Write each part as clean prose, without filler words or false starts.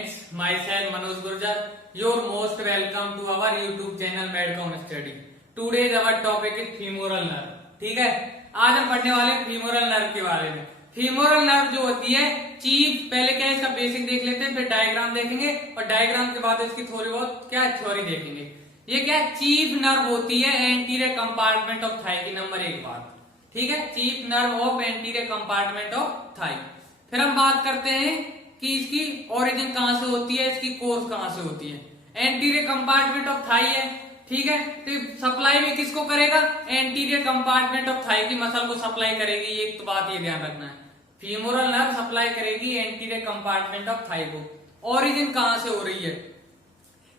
friends, myself Manoj Gurjar, you're most welcome to our YouTube channel Medcom Study. Today's our topic is femoral nerve. ठीक है, आज हम पढ़ने वाले हैं femoral nerve के बारे में. femoral nerve जो होती है चीफ, पहले क्या है इसका बेसिक देख लेते हैं, फिर डायग्राम देखेंगे और डायग्राम के बाद इसकी थोड़ी बहुत क्या थ्योरी देखेंगे. ये क्या चीफ नर्व होती है एंटीरियर कंपार्टमेंट ऑफ थाई की. नंबर एक बात, ठीक है, chief nerve of anterior compartment of thigh. फिर हम बात करते हैं कि इसकी ओरिजिन कहां से होती है, इसकी कोर्स कहां से होती है. एंटीरियर कंपार्टमेंट ऑफ थाई है, ठीक है, तो सप्लाई भी किसको करेगा, एंटीरियर कंपार्टमेंट ऑफ थाई की मसल को सप्लाई करेगी. ये तो बात ये ध्यान रखना है, फीमोरल नर्व सप्लाई करेगी एंटीरियर कंपार्टमेंट ऑफ थाई को. ओरिजिन कहां से हो रही है,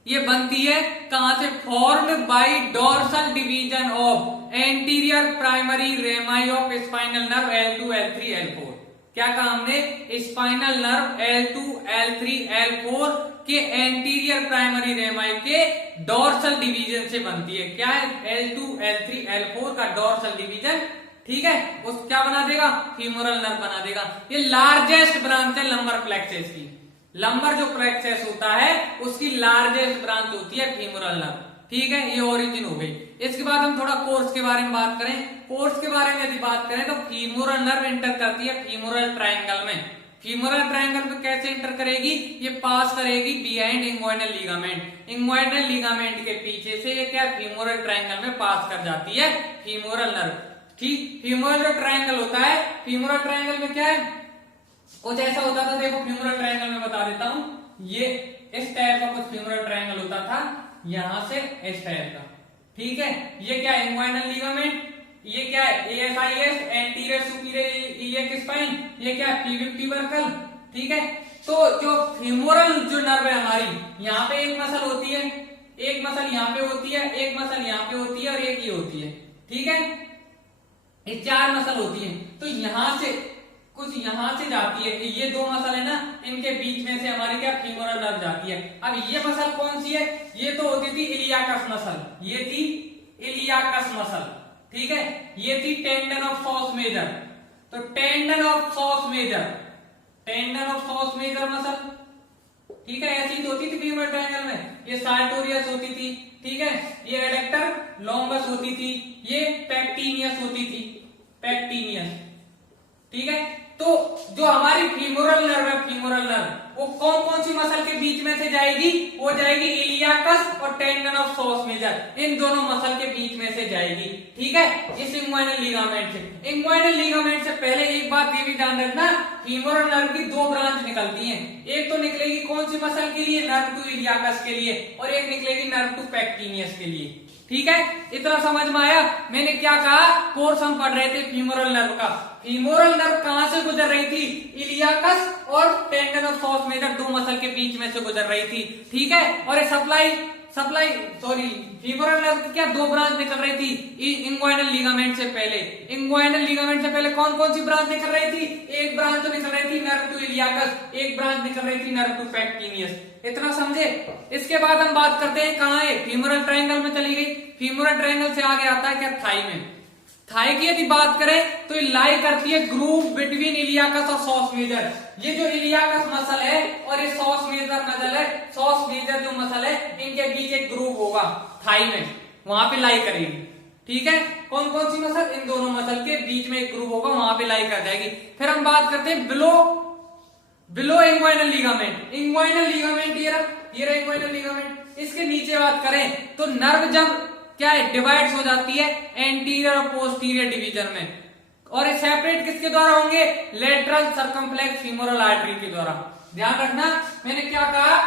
ये बनती है कहां से, formed by dorsal division of anterior primary रेमाई of spinal nerve L2, L3, L4. क्या कहा हमने, spinal nerve L2, L3, L4 के एंटीरियर प्राइमरी रेमाई के डोर्सल डिवीजन से बनती है. क्या है, L2, L3, L4 का डोर्सल डिवीजन, ठीक है, उस क्या बना देगा, फीमोरल नर्व बना देगा. ये लार्जेस्ट ब्रांच है लंबर प्लेक्सस की. लंबर जो प्लेक्सस होता है उसकी लार्जेस्ट ब्रांच होती है फीमोरल नर्व. ठीक है, ये ओरिजिन हो गई. इसके बाद हम थोड़ा कोर्स के बारे में बात करें. कोर्स के बारे में यदि बात करें तो फीमोरल नर्व एंटर करती है फीमोरल ट्रायंगल में. फीमोरल ट्रायंगल में कैसे एंटर करेगी, ये पास करेगी behind inguinal ligament. Inguinal ligament के पीछे से ये क्या फीमोरल ट्रायंगल में पास कर जाती है फीमोरल नर्व. ठीक, फीमोरल जो ट्रायंगल होता है, फीमोरल ट्रायंगल में क्या है, कुछ ऐसा होता था. देखो फीमोरल ट्रायंगल में बता देता हूं, ये इस टाइप का कुछ फीमोरल ट्रायंगल होता था, यहां से इस टाइप का. ठीक है, ये क्या है, इंग्वाइनल लिगामेंट. ये क्या है, ASIS anterior superior iliac spine. ये क्या है, प्यूबिक ट्यूबरकल. ठीक है, तो जो फीमोरल जो नर्व है हमारी, यहाँ पे एक मसल होती है, एक मसल यहाँ पे होती है, एक मसल यहाँ पे होती है और एक ये होती है. ठीक है, ये चार मसल होती है. तो यहां से कुछ यहां से जाती है, ये दो मसल है ना, इनके बीच में से हमारी क्या फीमोरल नर्व जाती है. अब ये मसल कौन सी है, ये तो होती थी इलियाकस मसल, ये थी इलियाकस मसल. ठीक है, ये थी टेंडन ऑफ सॉस मेजर. तो tendon of psoas major, tendon of psoas major muscle, ठीक है, ऐसी तो होती थी फीमोरल ट्रायंगल में. ये सार्टोरियस होती थी, ठीक है, ये एडेक्टर लॉन्गस होती थी, ये पेक्टिनियस होती थी, पेक्टिनियस. ठीक है, तो जो हमारी फीमोरल नर्व है, फीमोरल नर्व वो कौन कौन सी मसल के बीच में से जाएगी, वो जाएगी इलियाकस और टेंडन ऑफ सॉस मेजर, इन दोनों मसल के बीच में से जाएगी. ठीक है, इस इंग्वाइनल लिगामेंट से. इंग्वाइनल लिगामेंट से पहले एक बात ये भी ध्यान रखना, फीमोरल नर्व की दो ब्रांच निकलती हैं. एक तो निकलेगी कौन सी मसल के लिए, नर्व टू इलियाकस के लिए, और एक निकलेगी नर्व टू पेक्टिनियस के लिए. ठीक है, इतना समझ में आया. मैंने क्या कहा, कोर्स हम पढ़ रहे थे फीमोरल नर्व का. फीमोरल नर्व कहां से गुजर रही थी, इलियाकस और टेंडन ऑफ सॉस मेजर, दो मसल के बीच में से गुजर रही थी. ठीक है, और ये सप्लाई फीमोरल नर्व की क्या दो ब्रांच निकल रही थी इंग्वाइनल लिगामेंट से पहले. इंग्वाइनल लिगामेंट से पहले कौन कौन सी ब्रांच निकल रही थी, एक ब्रांच तो निकल रही थी नर्व टू इलियाकस, एक ब्रांच निकल रही थी नर्व टू पेक्टिनियस. इतना समझे. इसके बाद हम बात करते हैं कहां है, फीमोरल ट्रायंगल में चली गई. फीमोरल ट्रायंगल से आगे आता है क्या, थाई में. थाई की यदि बात करें तो ये लाई करती है ग्रूव बिटवीन इलियाकस और सॉस मेजर. ये जो इलियाकस मसल है और ये सॉस मेजर मसल है, सॉस मेजर जो मसल है, इनके बीच एक ग्रूव होगा थाई में, वहां पे लाई करेगी. ठीक है, कौन कौन सी मसल, इन दोनों मसल के बीच में एक ग्रूव होगा, वहां पे लाई कर जाएगी. फिर हम बात करते हैं below inguinal ligament. Inguinal ligament ये रहा इंग्वाइनल लिगामेंट. इसके नीचे बात करें तो नर्व जब क्या है, डिवाइड्स हो जाती है एंटीरियर और पोस्टीरियर डिवीजन में, और ये सेपरेट किसके द्वारा होंगे, लेटरल सर्कमफ्लेक्स फीमोरल आर्टरी के द्वारा. ध्यान रखना, मैंने क्या कहा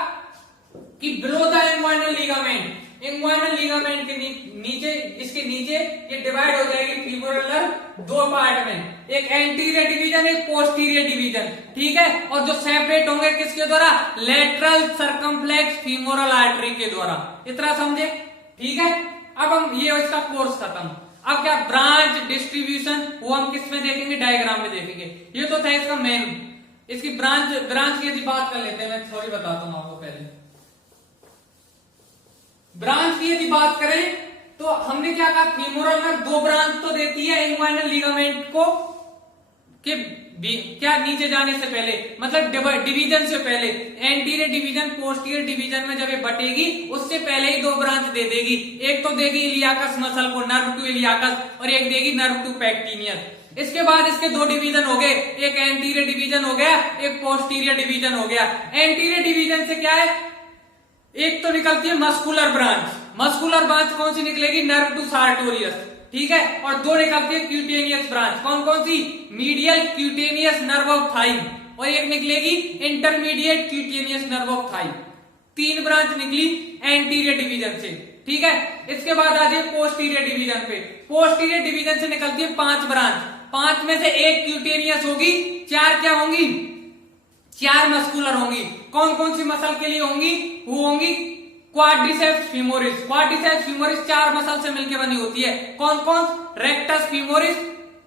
कि below the inguinal ligament, inguinal ligament के नीचे, इसके नीचे ये डिवाइड हो जाएगी फीमोरल नर्व दो पार्ट में, एक एंटीरियर डिवीजन, एक पोस्टीरियर डिवीजन. ठीक है, और जो सेपरेट होंगे किसके द्वारा, लेटरल सर्कमफ्लेक्स फीमोरल आर्टरी के द्वारा. इतना समझे. ठीक है, अब हम ये इसका कोर्स खत्म. अब क्या ब्रांच डिस्ट्रीब्यूशन, वो हम किस में देखेंगे, डायग्राम में देखेंगे. ये तो था इसका मेन. इसकी ब्रांच की यदि बात कर लेते हैं, मैं थोड़ी बताता हूं आपको. पहले ब्रांच की यदि बात करें तो हमने क्या कहा, फीमोरल नर्व दो ब्रांच तो देती है इंग्वाइनल लिगामेंट को के क्या नीचे जाने से पहले, मतलब डिवीजन से पहले, एंटीरियर डिवीजन पोस्टीरियर डिवीजन में जब ये बटेगी उससे पहले ही दो ब्रांच दे देगी। एक तो देगी इलियाकस मसल को, नर्व टू इलियाकस, और एक देगी नर्व टू पैक्टिनियस। इसके बाद इसके दो डिवीजन हो गए, एक एंटीरियर डिवीजन हो गया, एक पोस्टीरियर डिवीजन हो गया। एंटीरियर डिवीजन से क्या है, एक तो निकलती है मस्कुलर ब्रांच। मस्कुलर ब्रांच कौन सी निकलेगी, नर्व टू सार्टोरियस, ठीक है। और दो निकलती है क्यूटेनियस ब्रांच, कौन कौन सी, medial cutaneous nerve of thigh, और एक निकलेगी intermediate cutaneous nerve of thigh. तीन ब्रांच निकली एंटीरियर डिवीजन से, ठीक है। इसके बाद आ जाए पोस्टीरियर डिवीजन पे। पोस्टीरियर डिवीजन से निकलती है 5 ब्रांच, 5 में से एक क्यूटेनियस होगी, 4 क्या होंगी, 4 मस्कुलर होंगी। कौन कौन सी मसल के लिए होंगी, वो होंगी quadriceps femoris. Quadriceps femoris 4 muscle से मिलकर बनी होती है। कौन कौन, रेक्टस फीमोरिस,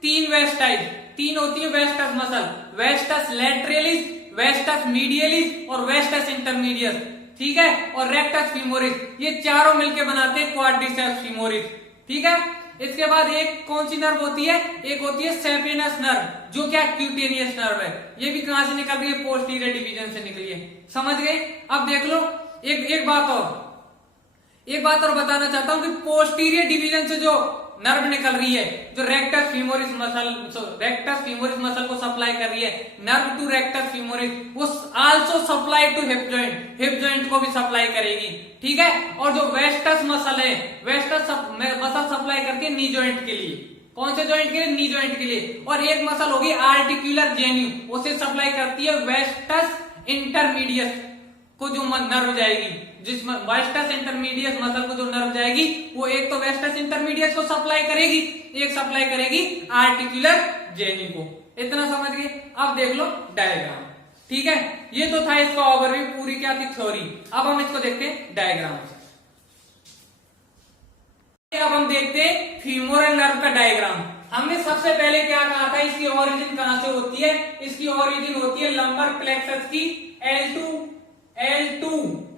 3 वेस्टाइज, 3 होती है vastus muscle, vastus lateralis, vastus medialis और वेस्टस इंटरमीडियस, ठीक है। और रेक्टस फीमोरिस, ये चारों मिलकर बनाते हैं क्वाड्रिसेप्स फीमोरिस, ठीक है। इसके बाद एक कौन सी नर्व होती है, एक होती है सेपिनस नर्व, जो क्या क्यूटेनियस नर्व है। ये भी कहां से निकल रही है, पोस्टीरियर डिवीजन से निकली है, समझ गए। अब देख लो एक बात और बताना चाहता हूं कि पोस्टीरियर डिवीजन से जो नर्व निकल रही है, जो रेक्टस फीमोरिस मसल को सप्लाई कर रही है, नर्व टू रेक्टस फीमोरिस, वो also supply to hip joint को भी सप्लाई करेगी, ठीक है। और जो वेस्टस मसल है, वेस्टस मसल सप्लाई करती है नी जॉइंट के लिए। कौन से जॉइंट के लिए, नी जॉइंट के लिए। और एक मसल होगी आर्टिकुलर जेन्यू, उसे सप्लाई करती है वेस्टस इंटरमीडियस को जो नर्व जाएगी, जिस वेस्टस इंटरमीडियस मसल को जो नर्व जाएगी, वो एक तो वेस्टस इंटरमीडियस को सप्लाई करेगी, एक सप्लाई करेगी आर्टिकुलर जेनी को। इतना समझ गए। अब देख लो डायग्राम, ठीक है। ये तो था इसका ओवरव्यू, पूरी क्या थी, थ्योरी। अब हम इसको देखते हैं डायग्राम। अब हम देखते हैं फीमोरल नर्व का डायग्राम। हमने सबसे पहले क्या कहा था, इसकी ओरिजिन कहां से होती है, इसकी ओरिजिन होती है लंबर प्लेक्सस की L2,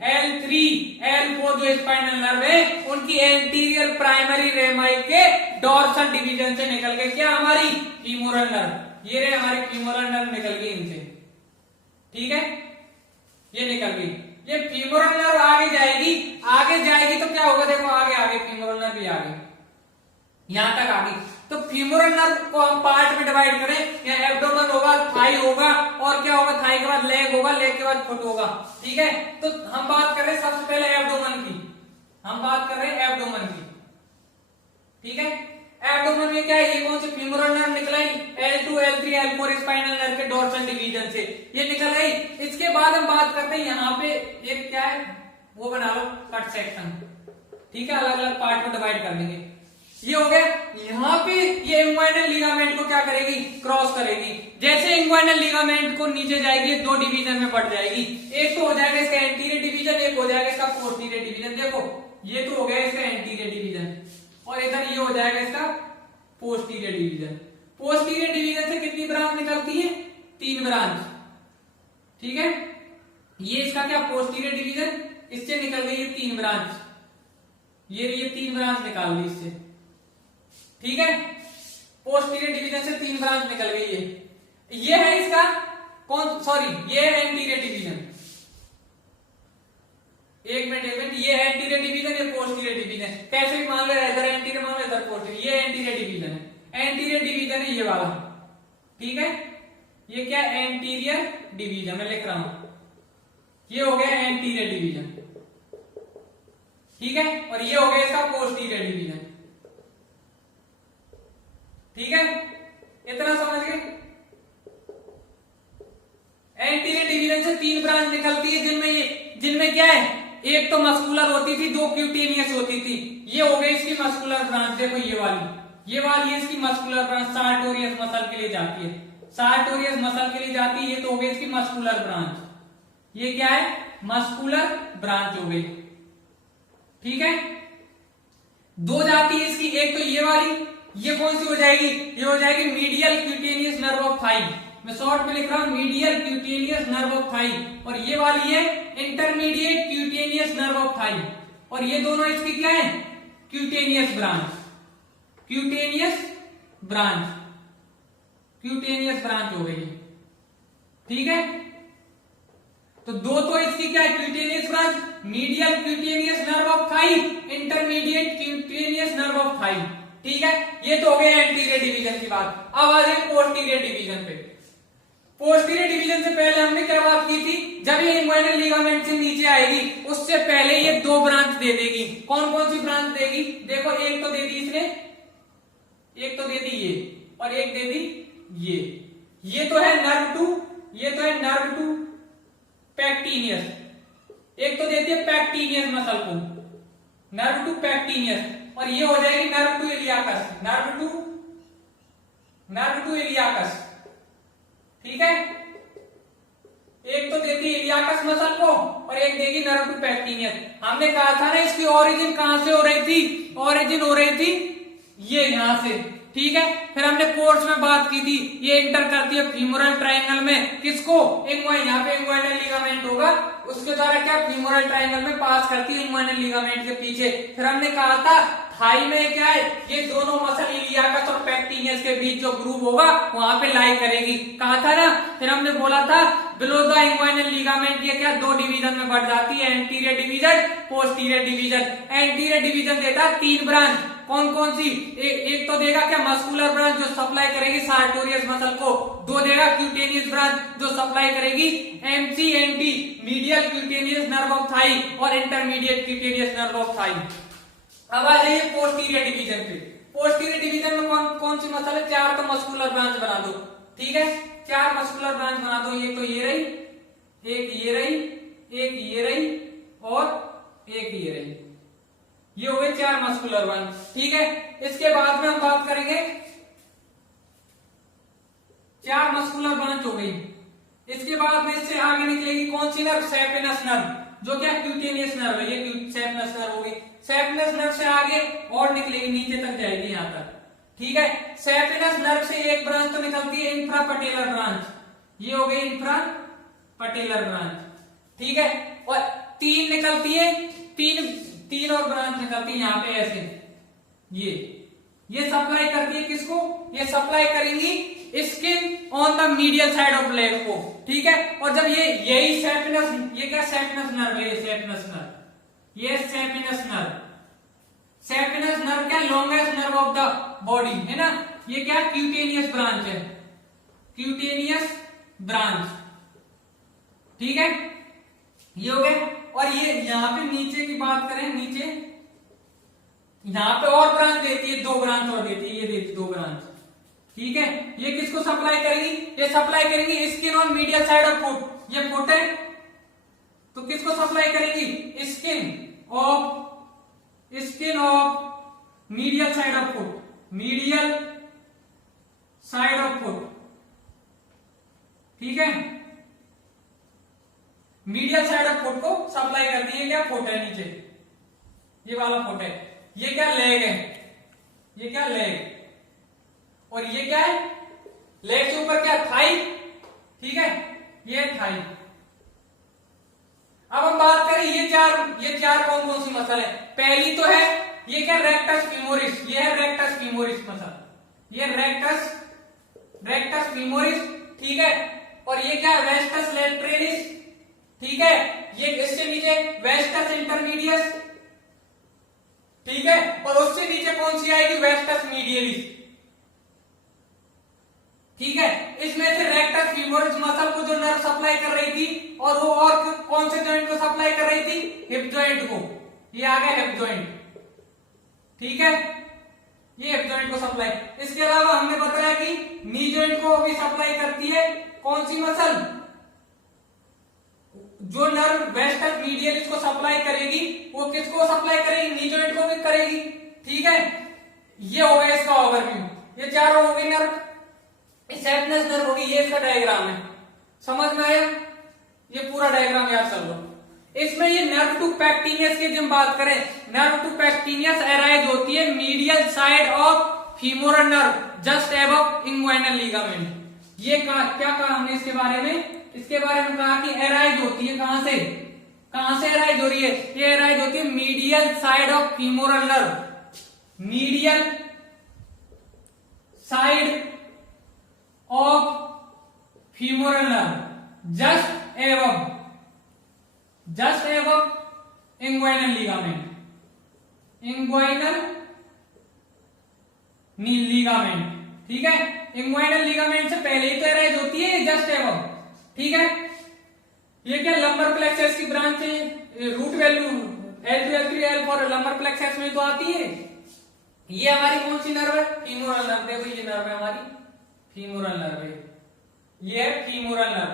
L3, L4 जो स्पाइनल नर्व है, उनकी एंटीरियर प्राइमरी रेमाई के डोर्सल डिवीजन से निकल गए क्या, हमारी फीमोरल नर्व। ये रहे हमारी फीमोरल नर्व निकल गई इनसे, ठीक है, ये निकल गई। ये फीमोरल नर्व आगे जाएगी तो क्या होगा, देखो आगे फीमोरल नर्व भी आगे, यहां तक आ गई। तो फीमोरल नर्व को हम पार्ट में डिवाइड करें, या एब्डोमेन होगा, थाई होगा, और क्या होगा, थाई के बाद लेग होगा, लेग के बाद फुट होगा, ठीक है। तो हम बात कर रहे हैं सबसे पहले एब्डोमेन की, ठीक है। एब्डोमेन में क्या है, ये कौन सी फीमोरल नर्व निकला है, L2, L3, L4 spinal nerve के डोर्सल डिवीजन से ये निकल गई। इसके बाद हम बात करते हैं, यहाँ पे एक क्या है, वो बना लो कट सेक्शन, ठीक है, अलग अलग पार्ट में डिवाइड कर देंगे। ये हो गया। यहाँ पे ये इंग्वाइनल लिगामेंट को क्या करेगी, क्रॉस करेगी। जैसे इंग्वाइनल लिगामेंट को नीचे जाएगी, 2 डिवीजन में बढ़ जाएगी। एक तो हो जाएगा इसका एंटीरियर डिवीजन, एक हो जाएगा इसका पोस्टीरियर डिवीजन। देखो ये तो हो गया इसका एंटीरियर डिवीजन, और इधर ये हो जाएगा इसका पोस्टीरियर डिवीजन। पोस्टीरियर डिवीजन से कितनी ब्रांच निकलती है, 3 ब्रांच, ठीक है। ये इसका क्या पोस्टीरियर डिवीजन, इससे निकल गई है 3 ब्रांच, ये 3 ब्रांच निकाल ली इससे, ठीक है। पोस्टीरियर डिवीजन से 3 ब्रांच निकल गई है। ये है इसका ये है एंटीरियर डिवीजन। एक मिनट, ये है एंटीरियर डिवीजन, ये पोस्टीरियर डिवीजन। कैसे भी मान लो, इधर एंटीरियर मान लो, इधर पोस्टीरियर। ये एंटीरियर डिवीजन है, एंटीरियर डिवीजन है ये वाला, ठीक है। ये क्या एंटीरियर डिवीजन मैं लिख रहा हूं, ये हो गया एंटीरियर डिवीजन, ठीक है। और ये हो गया इसका पोस्टीरियर डिवीजन, ठीक है। इतना समझ गए। एंटीरियर डिवीजन से 3 ब्रांच निकलती है, जिनमें क्या है, एक तो मस्कुलर होती थी, 2 क्यूटेनियस होती थी। ये हो गई इसकी मस्कुलर ब्रांच, देखो ये वाली इसकी मस्कुलर ब्रांच सार्टोरियस मसल के लिए जाती है, सार्टोरियस मसल के लिए जाती है। ये तो हो गई इसकी मस्कुलर ब्रांच, ये क्या है, मस्कुलर ब्रांच हो गई, ठीक है। 2 जाती है इसकी, एक तो ये वाली, ये कौन सी हो जाएगी, ये हो जाएगी medial cutaneous nerve of Thai. मैं शॉर्ट में लिख रहा हूं medial cutaneous nerve of thigh. और ये वाली है intermediate cutaneous nerve of thigh. और ये दोनों इसकी क्या है, क्यूटेनियस ब्रांच, क्यूटेनियस ब्रांच हो गई, ठीक है। तो दो तो इसकी क्या है, cutaneous branch, medial cutaneous nerve of Thai, intermediate cutaneous nerve of Thai, ठीक है। ये तो हो गया एंटीरियर डिवीजन की बात। अब आ जाए पोस्टीरियर डिवीजन पे। पोस्टीरियर डिवीजन से पहले हमने क्या बात की थी, जब ये इंग्वाइनल लिगामेंट से नीचे आएगी उससे पहले ये दो ब्रांच दे देगी। कौन कौन सी ब्रांच देगी, देखो एक तो दे दी इसने, एक तो दे दी ये, और एक दे दी ये तो है नर्व टू, ये तो है नर्व टू पैक्टिनियस, एक तो देती है पैक्टिनियस मसल को, नर्व टू पैक्टिनियस, और ये हो जाएगी नर्व टू इलियाकस, नर्व टू इलियाकस, ठीक है। एक तो देती है इलियाकस मसल को और एक देगी नर्व टू पैक्टिनियस। हमने कहा था ना इसकी ओरिजिन कहां से हो रही थी, ओरिजिन हो रही थी ये यहां से, ठीक है। फिर हमने कोर्स में बात की थी, ये इंटर करती है फीमोरल ट्रायंगल में, किसको, यहाँ पे इंग्वाइनल लिगामेंट होगा, उसके द्वारा क्या फीमोरल ट्रायंगल में पास करती है इंग्वाइनल लिगामेंट के पीछे। फिर हमने कहा था थाई में क्या है, ये दोनों मसल इलियाकस और पैक्टिनियस के बीच जो ग्रूव होगा वहां पे लाई करेगी, कहा था ना। फिर हमने बोला था बिलो द इंग्वाइनल लिगामेंट ये क्या दो डिवीजन में बढ़ जाती है, anterior division, posterior division. Anterior division देता है तीन ब्रांच, कौन कौन सी, एक तो देगा क्या मस्कुलर ब्रांच जो सप्लाई करेगी सार्टोरियस मसल को, दो देगा क्यूटेनियस ब्रांच जो सप्लाई करेगी MCNT medial cutaneous nerve of thigh और intermediate cutaneous nerve of thigh. अब आ जाइए पोस्टीरियर डिवीजन पे। पोस्टीरियर डिवीजन में कौन कौन सी मसल है, चार तो मस्कुलर ब्रांच बना दो, ठीक है, चार मस्कुलर ब्रांच बना दो। ये तो ये रही, एक ये रही, एक ये रही और एक ये रही, ये हो गए चार मस्कुलर ब्रांच, ठीक है। इसके बाद में हम बात करेंगे, चार मस्कुलर ब्रांच हो गई, इसके बाद में इससे आगे निकलेगी कौन सी नर्व, सैपिनस नर्व, जो क्या क्यूटेनियस नर्व है, ये सैपिनस नर्व होगी। सैपिनस नर्व से आगे और निकलेगी, नीचे तक जाएगी यहां तक, ठीक है। सैपिनस नर्व से एक ब्रांच तो निकलती है इंफ्रापटेलर ब्रांच, ये हो गई इंफ्रापटेलर ब्रांच, ठीक है। और तीन निकलती है, तीन और ब्रांच निकलती है यहाँ पे ऐसे, ये सप्लाई करती है किसको, ये सप्लाई करेंगी skin on the medial side of leg को, ठीक है। और जब यही सैपिनस, ये क्या सैपिनस नर्व है, ये सैपिनस नर्व, ये सैपिनस नर्व, सैपिनस नर्व क्या longest nerve of the body है ना, ये क्या क्यूटेनियस ब्रांच है, क्यूटेनियस ब्रांच, ठीक है, ये हो गया। और ये यहाँ पे नीचे की बात करें, नीचे यहाँ पे और ब्रांच देती है, दो ब्रांच और देती है, ये देती दो ब्रांच, ठीक है। ये किसको सप्लाई करेगी, ये सप्लाई करेगी skin on medial side of foot, ये फुट है तो किसको सप्लाई करेगी, skin of medial side of foot, medial side of foot, ठीक है। मीडियल साइड ऑफ फुट को सप्लाई करती है, क्या फुट है नीचे, ये वाला फुट है, ये क्या लेग है, ये क्या लेग, और ये क्या है, लेग से ऊपर क्या थाई, ठीक है, ये थाई। अब हम बात करें ये चार कौन कौन सी मसल है। पहली तो है ये क्या रेक्टस फीमोरिस, ये है रेक्टस फीमोरिस मसल, ये रेक्टस फीमोरिस, ठीक है। और ये क्या वेस्टस लैटरलिस, ठीक है, ये इससे नीचे वेस्टस इंटरमीडियस, ठीक है, और उससे नीचे कौन सी आएगी, वेस्टस मीडियलिस, ठीक है। इसमें से रेक्टस फीमोरिस मसल को जो नर्व सप्लाई कर रही थी, और वो और कौन से जॉइंट को सप्लाई कर रही थी, हिप जॉइंट को, ये आ गया हिप जॉइंट, ठीक है, ये हिप जॉइंट को सप्लाई। इसके अलावा हमने बताया कि नी जॉइंट को भी सप्लाई करती है कौन सी मसल, जो नर्व वेस्टस मीडियलिस को सप्लाई करेगी वो किसको सप्लाई करेगी, नी जॉइंट को भी करेगी, ठीक है। ये हो गया इसका ओवरव्यू, ये चारों हो गई नर्व, सैपिनस नर्व होगी, ये इसका डायग्राम है, समझ में आया, ये पूरा डायग्राम याद कर लो। इसमें ये नर्व टू पैक्टिनियस की जब बात करें, नर्व टू पैक्टिनियस अराइज होती है medial side of femoral nerve just above inguinal ligament. ये क्या कहा हमने इसके बारे में, इसके बारे में कहा कि अराइज होती है कहां से अराइज हो रही है, ये अराइज होती है medial side of femoral nerve, medial side of femoral nerve just above inguinal ligament, inguinal ligament, ठीक है। इंग्वाइनल लिगामेंट से पहले ही तो एराइज होती है जस्ट एबव, ठीक है। ये क्या लंबर प्लेक्सस की ब्रांच है, root value L2 L3 L4 lumbar plexus में तो आती है। ये हमारी कौन सी नर्व है, फीमोरल नर्व। देखो ये नर्व है हमारी फीमोरल नर्व है, ये है फीमोरल नर्व,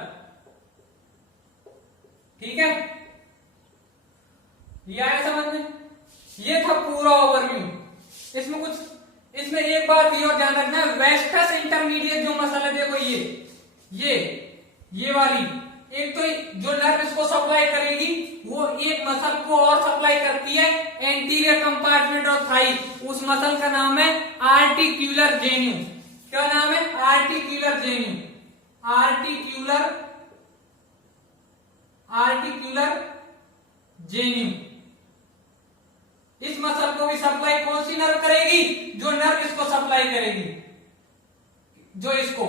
ठीक है। ये आया समझ में। ये था पूरा ओवरव्यू। इसमें एक बात ये और ध्यान रखना, वेस्टस इंटरमीडिएट जो मसल है, देखो ये वाली, एक तो जो नर्व इसको सप्लाई करेगी वो एक मसल को और सप्लाई करती है एंटीरियर कंपार्टमेंट ऑफ थाई। उस मसल का नाम है आर्टिक्यूलर जेन्यू। क्या नाम है, आर्टिक्यूलर जेन्यू, आर्टिक्यूलर जेन्यू। इस मसल को भी सप्लाई कौन सी नर्व करेगी, जो नर्व इसको सप्लाई करेगी, जो इसको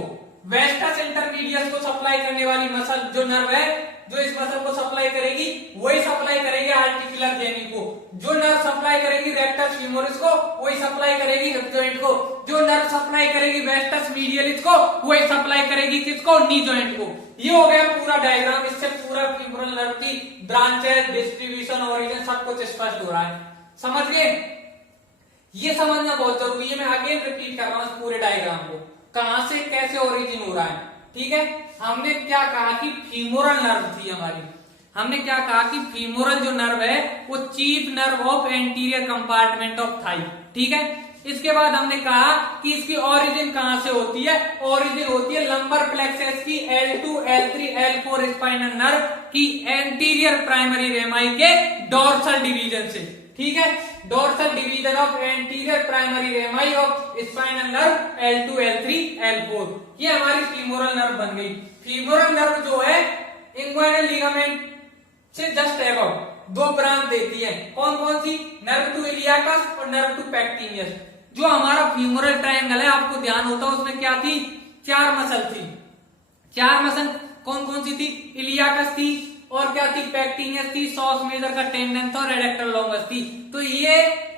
वेस्टस इंटरमीडियस को सप्लाई करने वाली मसल जो नर्व है, जो इस मसल को सप्लाई करेगी वही सप्लाई करेगी आर्टिकुलर जेनी को। जो नर्व सप्लाई करेगी रेक्टस फीमोरिस को वही सप्लाई करेगी हिप जॉइंट को। जो नर्व सप्लाई करेगी वेस्टस मीडियलिस को वही सप्लाई करेगी किसको, नी जॉइंट को। ये हो गया पूरा डायग्राम। इससे पूरा फीमोरल नर्व की ब्रांचेस, डिस्ट्रीब्यूशन, ओरिजिन सब कुछ स्पष्ट हो रहा है। समझ गए। ये समझना बहुत जरूरी है। मैं अगेन रिपीट कर रहा हूं पूरे डायग्राम को, कहां से कैसे ओरिजिन हो रहा है, ठीक है। हमने क्या कहा कि फीमोरल नर्व थी हमारी, हमने क्या कहा कि फीमोरल जो नर्व है वो chief nerve of anterior compartment of thigh, ठीक है। इसके बाद हमने कहा कि इसकी ओरिजिन कहां से होती है, ओरिजिन होती है लंबर प्लेक्सस की L2 L3 L4 spinal nerve की एंटीरियर प्राइमरी रेमाई के डोर्सल डिवीजन से, ठीक है। Dorsal division of anterior primary रेमाई of spinal nerve L2 L3 L4। ये हमारी फीमोरल नर्व बन गई। फीमोरल नर्व जो है इंग्वाइनल लिगामेंट से जस्ट एबव दो ब्रांच देती है। कौन कौन सी, नर्व टू इलियाकस और नर्व टू पैक्टिनियस। जो हमारा फीमोरल ट्रायंगल है, आपको ध्यान होता है उसमें क्या थी, चार मसल थी। चार मसल कौन कौन सी थी, इलियाकस थी और क्या थी, पैक्टिनियस थी, सॉस मेजर का टेंडन था और एडेक्टर लॉन्गस थी। तो ये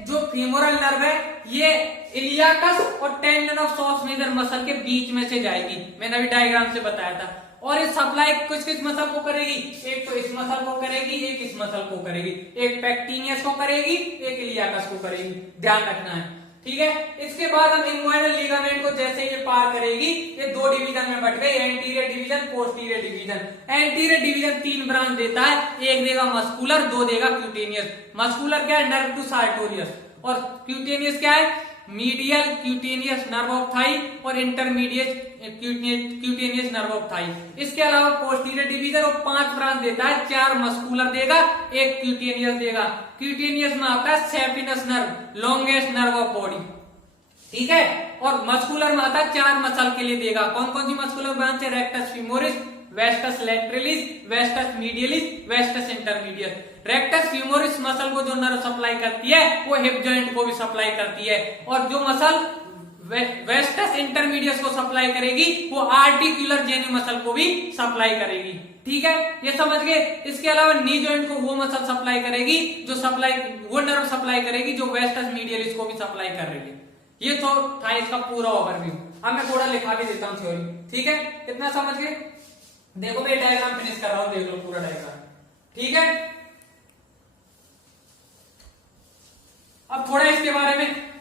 जो फीमोरल नर्व है ये इलियाकस और tendon of psoas major muscle के बीच में से जाएगी, मैंने अभी डायग्राम से बताया था। और इस सप्लाई किस किस मसल को करेगी, एक तो इस मसल को करेगी, एक इस मसल को करेगी, एक पैक्टिनियस को करेगी, एक इलियाकस को करेगी, ध्यान रखना है, ठीक है। इसके बाद हम इंग्वाइनल लिगामेंट को जैसे ये पार करेगी, ये दो डिवीजन में बट गई, anterior division, posterior division. Anterior division तीन ब्रांच देता है, एक देगा मस्कुलर, दो देगा क्यूटेनियस। मस्कुलर क्या है, नर्व टू सार्टोरियस, और क्यूटेनियस क्या है, medial cutaneous nerve of thigh और intermediate cutaneous nerve of thigh. इसके अलावा पोस्टीरियर डिवीजन और 5 ब्रांच देता है, 4 मस्कुलर देगा, एक क्यूटेनियस देगा। क्यूटेनियस में आता है saphenous nerve, longest nerve of body, ठीक है। और मस्कुलर में आता है 4 मसल के लिए देगा। कौन कौन सी मस्कुलर ब्रांच है, rectus femoris, vastus lateralis, vastus medialis, vastus intermedius. Rectus femoris muscle को जो नर्व सप्लाई करती है वो हिप जॉइंट को भी सप्लाई करती है, और जो मसल वेस्टस इंटरमीडियस को सप्लाई करेगी वो आर्टिकुलर जेन्यू मसल को भी सप्लाई करेगी, ठीक है। ये समझ गए। इसके अलावा नी जॉइंट को वो मसल सप्लाई करेगी जो वो नर्व सप्लाई करेगी जो वेस्टस मीडियलिस को भी सप्लाई कर रही है। ये तो था इसका पूरा ओवरव्यू। अब मैं थोड़ा लिखा भी देता हूं थ्योरी, ठीक है। कितना समझ गए, देखो मैं डायग्राम फिनिश कर रहा हूं, देख लो पूरा डायग्राम, ठीक है। अब थोड़ा इसके बारे में